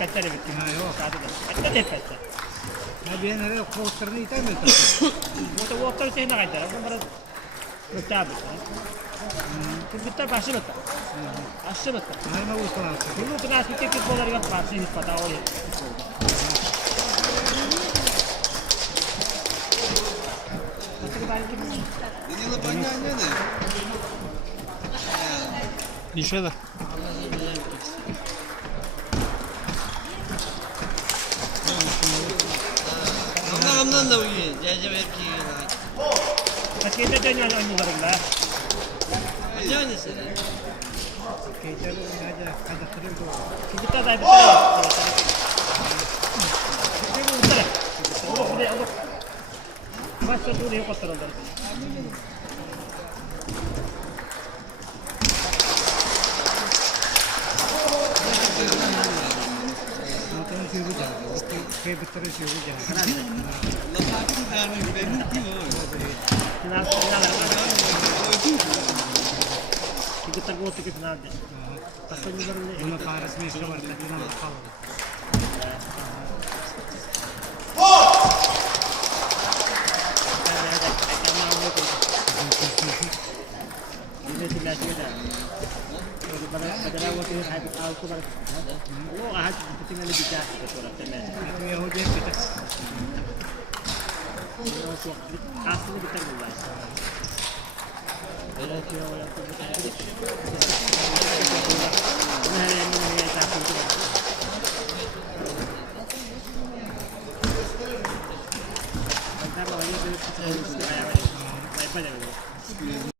pettare perché non è stato da petta. Ma viene da costruire in Italia. Moto water te na kaitara ko mara protab. Kitta passe bata. Asse bata. Hai ma gusto la. Kullu tana kitte ke bolar ga passe hi pata ho. Ini banyak ne? Dişe Amdan da uyuyor. Cece belki. Pakete de ne anı var la. Ne oynasın? Keçer aja kada kırıldı. Kitta da bitta. Kitta bu uttara. O. Başta dur yok otur onlar. Motor sürü de. Ke bitter sürü de. Lafa yani benim gibi. Final. Kitta go tiket final de. Pasal ni baru Ima paras में इसका वर्ता कि ना रखा होगा. Ini sudah ada. Padahal waktu itu saya tahu tu baru. Oh, ahad tinggal lebih jauh itu orang teman. Itu ya udah kita. Asli kita buat. Kalau dia orang tu